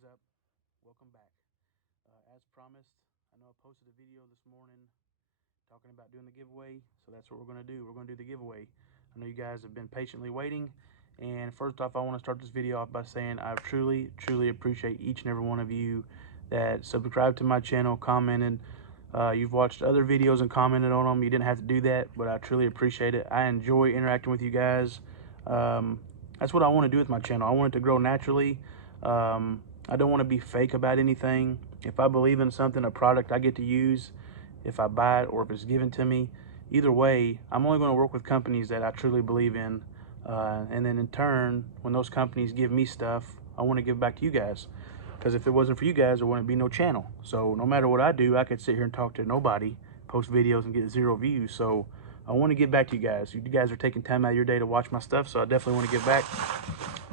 is up? Welcome back. As promised, I know I posted a video this morning talking about doing the giveaway, so that's what we're going to do. We're going to do the giveaway. I know you guys have been patiently waiting, and first off, I want to start this video off by saying I truly appreciate each and every one of you that subscribed to my channel, commented. You've watched other videos and commented on them. You didn't have to do that, but I truly appreciate it. I enjoy interacting with you guys. That's what I want to do with my channel. I want it to grow naturally. I don't want to be fake about anything. If I believe in something, a product I get to use, if I buy it or if it's given to me, either way, I'm only going to work with companies that I truly believe in. And then in turn, when those companies give me stuff, I want to give back to you guys. Because if it wasn't for you guys, there wouldn't be no channel. So no matter what I do, I could sit here and talk to nobody, post videos and get 0 views. So I want to give back to you guys. You guys are taking time out of your day to watch my stuff, so I definitely want to give back.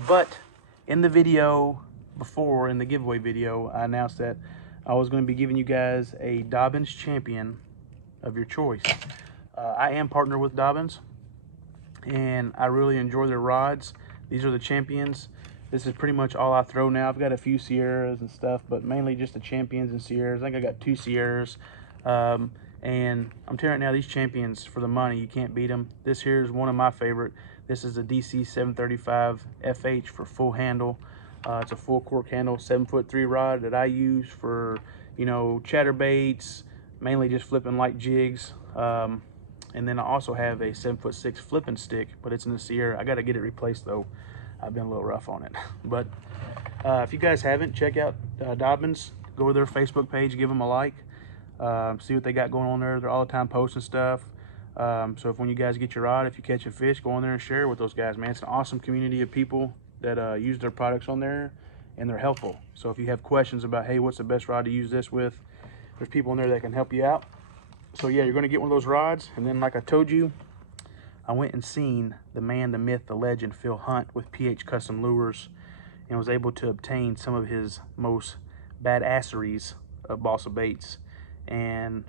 But in the video before, in the giveaway video, I announced that I was going to be giving you guys a Dobyns Champion of your choice. I am partnered with Dobyns, and I really enjoy their rods. These are the Champions. This is pretty much all I throw now. I've got a few Sierras and stuff, but mainly just the Champions and Sierras. I think I got 2 Sierras. And I'm telling you now, these Champions, for the money, you can't beat them. This here is one of my favorite. This is a DC 735 FH for full handle. It's a full cork handle, 7'3" rod that I use for, you know, chatterbaits, mainly just flipping light jigs. And then I also have a 7'6" flipping stick, but it's in the Sierra. I got to get it replaced though. I've been a little rough on it. But if you guys haven't, check out Dobyns. Go to their Facebook page, give them a like. See what they got going on there. They're all the time posting stuff. So if when you guys get your rod, if you catch a fish, go on there and share it with those guys, man. It's an awesome community of people that use their products on there, and they're helpful. So if you have questions about, hey, what's the best rod to use this with, there's people in there that can help you out. So yeah, you're going to get one of those rods. And then like I told you, I went and seen the man, the myth, the legend, Phil Hunt with PH Custom Lures, and was able to obtain some of his most badasseries of balsa baits. And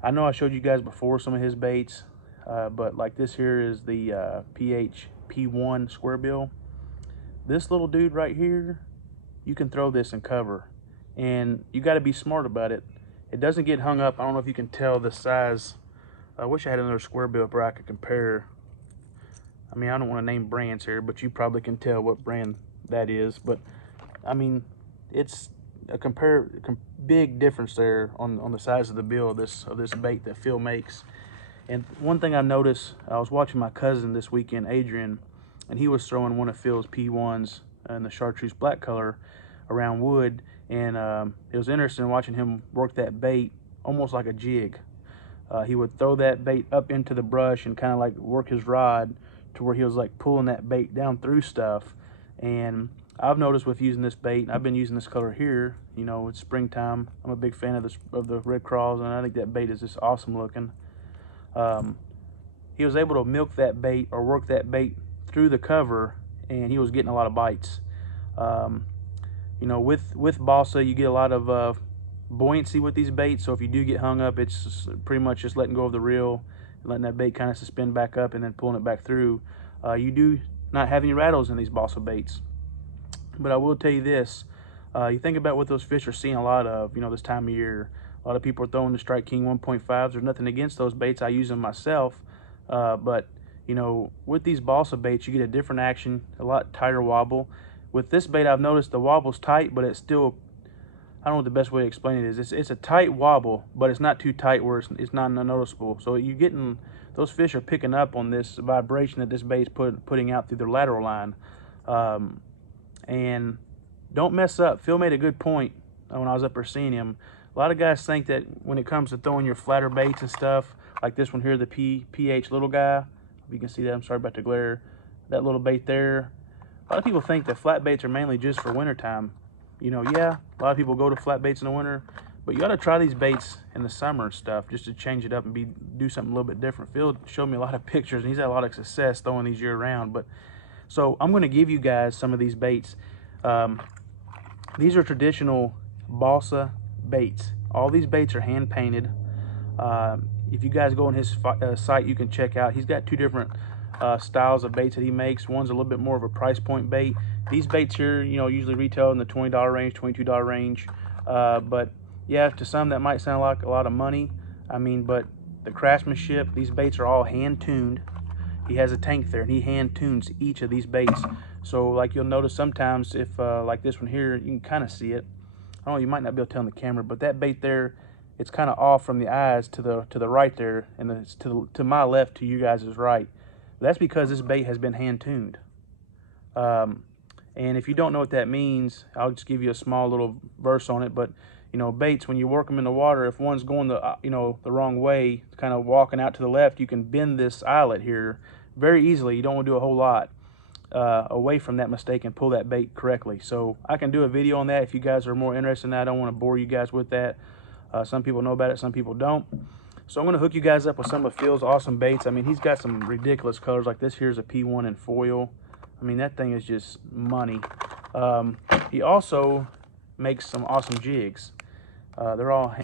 I know I showed you guys before some of his baits, but like this here is the PH P1 square bill. This little dude right here, you can throw this in cover, and you got to be smart about it. It doesn't get hung up. I don't know if you can tell the size. I wish I had another square bill where I could compare. I mean, I don't want to name brands here, but you probably can tell what brand that is. But I mean, it's a big difference there on the size of the bill of this bait that Phil makes. And one thing I noticed, I was watching my cousin this weekend, Adrian, and he was throwing one of Phil's P1s in the chartreuse black color around wood, and it was interesting watching him work that bait almost like a jig. He would throw that bait up into the brush and kind of like work his rod to where he was like pulling that bait down through stuff. And I've noticed with using this bait, I've been using this color here, you know, it's springtime. I'm a big fan of the red craws, and I think that bait is just awesome looking. He was able to milk that bait or work that bait through the cover, and he was getting a lot of bites. You know, with balsa, you get a lot of buoyancy with these baits, so if you do get hung up, it's just pretty much just letting go of the reel, letting that bait kind of suspend back up and then pulling it back through. You do not have any rattles in these balsa baits. But I will tell you this, you think about what those fish are seeing a lot of, you know, this time of year. A lot of people are throwing the Strike King 1.5s. There's nothing against those baits. I use them myself. But, you know, with these balsa baits, you get a different action, a lot tighter wobble. With this bait, I've noticed the wobble's tight, but it's still, I don't know what the best way to explain it is. It's a tight wobble, but it's not too tight where it's not noticeable. So you're getting, those fish are picking up on this vibration that this bait's putting out through their lateral line. And don't mess up. Phil made a good point when I was up there seeing him. A lot of guys think that when it comes to throwing your flatter baits and stuff, like this one here, the PH little guy, if you can see that, I'm sorry about the glare, that little bait there. A lot of people think that flat baits are mainly just for wintertime. You know, yeah, a lot of people go to flat baits in the winter, but you ought to try these baits in the summer and stuff just to change it up and do something a little bit different. Phil showed me a lot of pictures, and he's had a lot of success throwing these year round. But so I'm going to give you guys some of these baits. These are traditional balsa baits. All these baits are hand painted. If you guys go on his site, you can check out. He's got 2 different styles of baits that he makes. One's a little bit more of a price point bait, These baits here, you know, usually retail in the $20 range, $22 range. But yeah, to some that might sound like a lot of money. I mean, but the craftsmanship, these baits are all hand tuned. He has a tank there and he hand tunes each of these baits. So like you'll notice sometimes if like this one here, you can kind of see it. I don't know, you might not be able to tell on the camera, but that bait there, it's kind of off from the eyes to the right there, and it's to my left, to you guys' right. That's because this bait has been hand tuned. And if you don't know what that means, I'll just give you a small little verse on it. But you know, baits, when you work them in the water, if one's going the the wrong way, kind of walking out to the left, you can bend this eyelet here very easily. You don't want to do a whole lot away from that mistake and pull that bait correctly. So I can do a video on that if you guys are more interested in that. I don't want to bore you guys with that. Some people know about it, some people don't. So I'm going to hook you guys up with some of Phil's awesome baits. I mean, he's got some ridiculous colors. Like this here's a P1 in foil. I mean, that thing is just money. He also makes some awesome jigs. They're all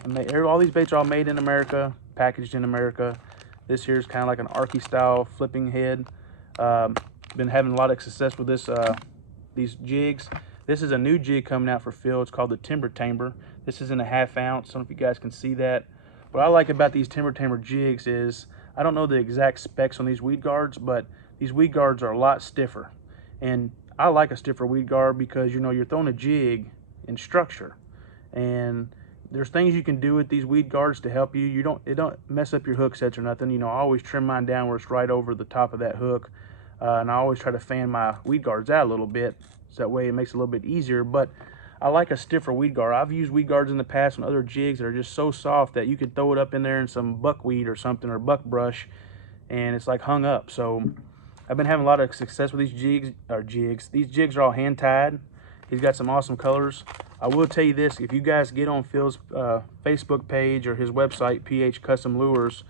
these baits are all made in America, packaged in America. This here is kind of like an Arky style flipping head. Been having a lot of success with these jigs. This is a new jig coming out for Phil. It's called the Timber Tamer. This is in a 1/2 ounce. I don't know if you guys can see that. What I like about these Timber Tamer jigs is, I don't know the exact specs on these weed guards, but these weed guards are a lot stiffer. And I like a stiffer weed guard because, you know, you're throwing a jig in structure. And there's things you can do with these weed guards to help you. It don't mess up your hook sets or nothing. You know, I always trim mine down where it's right over the top of that hook. And I always try to fan my weed guards out a little bit, so that way it makes it a little bit easier. But I like a stiffer weed guard. I've used weed guards in the past on other jigs that are just so soft that you could throw it up in there in some buckwheat or something, or buckbrush, and it's like hung up. So I've been having a lot of success with these jigs. These jigs are all hand tied. He's got some awesome colors. I will tell you this, if you guys get on Phil's Facebook page or his website, PH Custom Lures,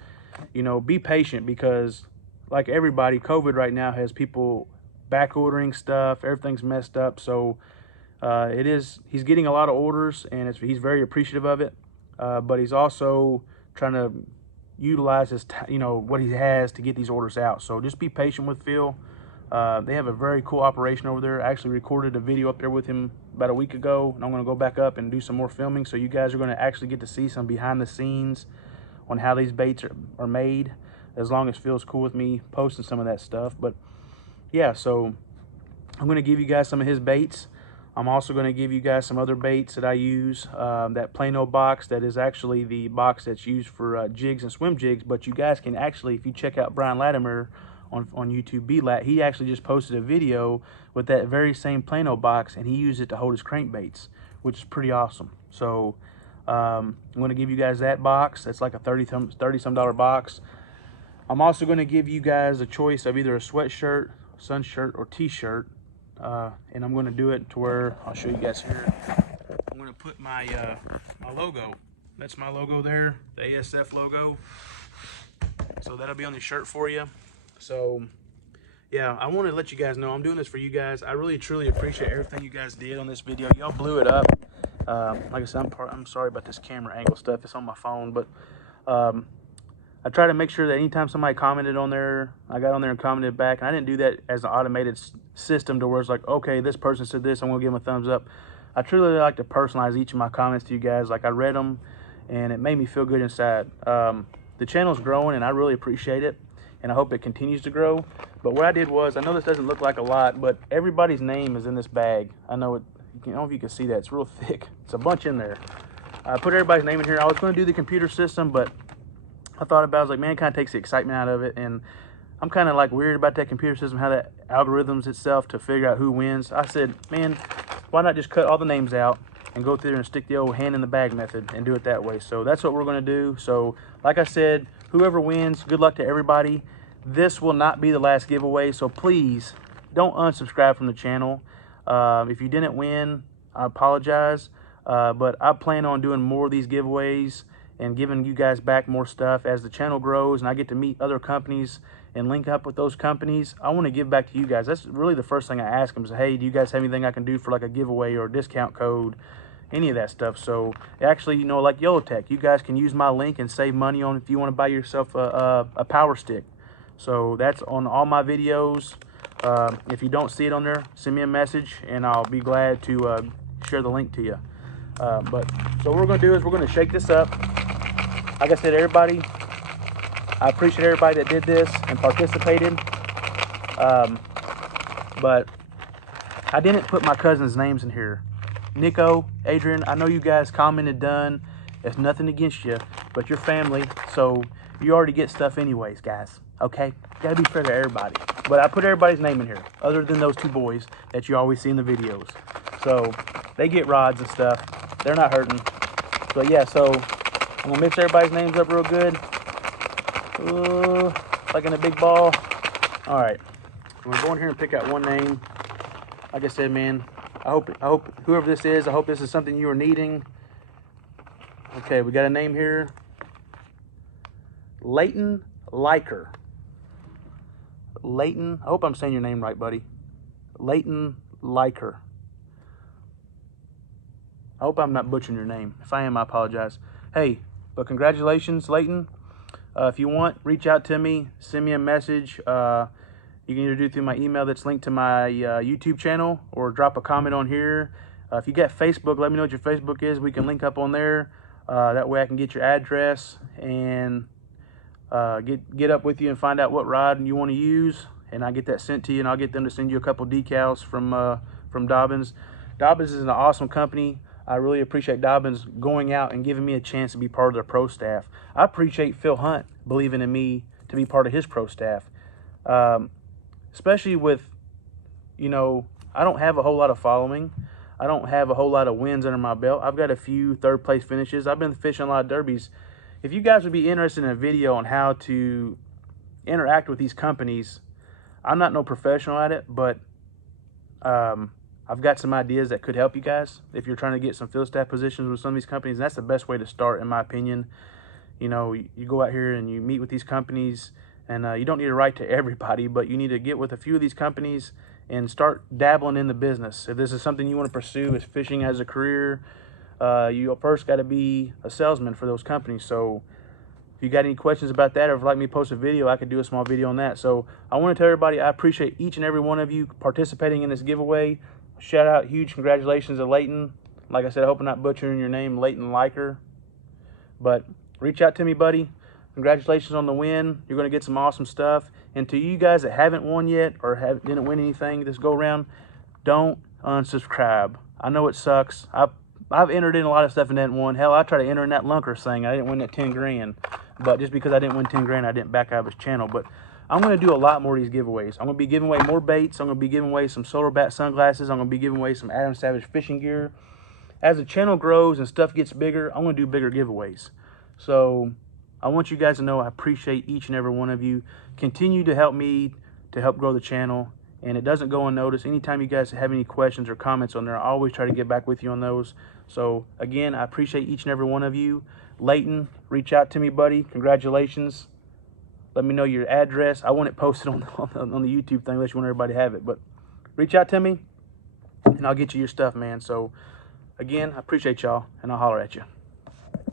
you know, be patient, because like everybody, COVID right now has people back ordering stuff. Everything's messed up. So he's getting a lot of orders, and he's very appreciative of it. But he's also trying to utilize his, what he has to get these orders out. So just be patient with Phil. They have a very cool operation over there. I actually recorded a video up there with him about a week ago, and I'm going to go back up and do some more filming. So you guys are going to actually get to see some behind the scenes on how these baits are made, as long as Phil's cool with me posting some of that stuff. But yeah, so I'm going to give you guys some of his baits. I'm also going to give you guys some other baits that I use. That Plano box, that is actually the box that's used for jigs and swim jigs. But you guys can actually, if you check out Brian Latimer on YouTube, BLAT, he actually just posted a video with that very same Plano box, and he used it to hold his crankbaits, which is pretty awesome. So I'm going to give you guys that box. That's like a $30-some box. I'm also going to give you guys a choice of either a sweatshirt, sun shirt, or t-shirt. And I'm going to do it to where, I'll show you guys here. I'm going to put my my logo. That's my logo there, the ASF logo. So that'll be on the shirt for you. So yeah, I want to let you guys know I'm doing this for you guys. I really truly appreciate everything you guys did on this video. Y'all blew it up. Like I said, I'm sorry about this camera angle stuff. It's on my phone, but I try to make sure that anytime somebody commented on there, I got on there and commented back. And I didn't do that as an automated system to where it's like, okay, this person said this, I'm gonna give them a thumbs up. I truly like to personalize each of my comments to you guys. Like, I read them, and it made me feel good inside. The channel's growing, and I really appreciate it, and I hope it continues to grow. But what I did was, I know this doesn't look like a lot, but everybody's name is in this bag. I know it. I don't know if you can see that. It's real thick. It's a bunch in there. I put everybody's name in here. I was going to do the computer system, but I thought about it. I was like, man, it kind of takes the excitement out of it. And I'm kind of like weird about that computer system, how that algorithms itself to figure out who wins. I said, man, why not just cut all the names out and go through there and stick the old hand in the bag method and do it that way. So that's what we're going to do. So like I said, whoever wins, good luck to everybody. This will not be the last giveaway. So please don't unsubscribe from the channel. If you didn't win, I apologize. But I plan on doing more of these giveaways and giving you guys back more stuff as the channel grows and I get to meet other companies and link up with those companies. I want to give back to you guys. That's really the first thing I ask them is, hey, do you guys have anything I can do for like a giveaway or a discount code, any of that stuff? So actually, like YOLOtech, you guys can use my link and save money on if you want to buy yourself a power stick. So that's on all my videos. If you don't see it on there, send me a message and I'll be glad to share the link to you. But so what we're going to do is we're going to shake this up. Like I said, everybody, I appreciate everybody that did this and participated. But I didn't put my cousins' names in here. Nico, Adrian, I know you guys commented done. It's nothing against you, but you're family, so you already get stuff anyways, guys. Okay? Gotta be fair to everybody. But I put everybody's name in here, other than those two boys that you always see in the videos. So they get rods and stuff. They're not hurting. So yeah, so I'm gonna mix everybody's names up real good. Like in a big ball. All right. I'm gonna go in here and pick out one name. Like I said, man, I hope whoever this is, I hope this is something you are needing. Okay, we got a name here. Leighton Liker. Leighton, I hope I'm saying your name right, buddy. Leighton Liker. I hope I'm not butchering your name. If I am, I apologize. Hey, but congratulations, Leighton. If you want, reach out to me. Send me a message. You can either do it through my email that's linked to my YouTube channel, or drop a comment on here. If you got Facebook, let me know what your Facebook is. We can link up on there. That way I can get your address and get up with you and find out what rod you want to use. And I get that sent to you, and I'll get them to send you a couple decals from Dobyns. Dobyns is an awesome company. I really appreciate Dobyns going out and giving me a chance to be part of their pro staff. I appreciate Phil Hunt believing in me to be part of his pro staff. Especially with, you know, I don't have a whole lot of following. I don't have a whole lot of wins under my belt. I've got a few third place finishes. I've been fishing a lot of derbies. If you guys would be interested in a video on how to interact with these companies, I'm not no professional at it, but I've got some ideas that could help you guys if you're trying to get some field staff positions with some of these companies. And that's the best way to start, in my opinion. You know, you go out here and you meet with these companies, and you don't need to write to everybody, but you need to get with a few of these companies and start dabbling in the business. If this is something you want to pursue, is fishing as a career, you first got to be a salesman for those companies. So if you got any questions about that, or if you'd like me to post a video, I could do a small video on that. So I want to tell everybody I appreciate each and every one of you participating in this giveaway. Shout out, huge congratulations to Leighton. Like I said, I hope I'm not butchering your name, Leighton Liker. But reach out to me, buddy. Congratulations on the win. You're going to get some awesome stuff. And to you guys that haven't won yet, or didn't win anything this go around, don't unsubscribe. I know it sucks. I've entered in a lot of stuff and didn't win. Hell, I tried to enter in that Lunkers thing. I didn't win that 10 grand. But just because I didn't win 10 grand, I didn't back out of his channel. But I'm going to do a lot more of these giveaways. I'm going to be giving away more baits. I'm going to be giving away some Solar Bat sunglasses. I'm going to be giving away some Adam Savage fishing gear. As the channel grows and stuff gets bigger, I'm going to do bigger giveaways. So I want you guys to know I appreciate each and every one of you. Continue to help me to help grow the channel, and it doesn't go unnoticed. Anytime you guys have any questions or comments on there, I always try to get back with you on those. So again, I appreciate each and every one of you. Leighton, reach out to me, buddy. Congratulations. Let me know your address. I want it posted on the YouTube thing, unless you want everybody to have it. But reach out to me, and I'll get you your stuff, man. So again, I appreciate y'all, and I'll holler at you.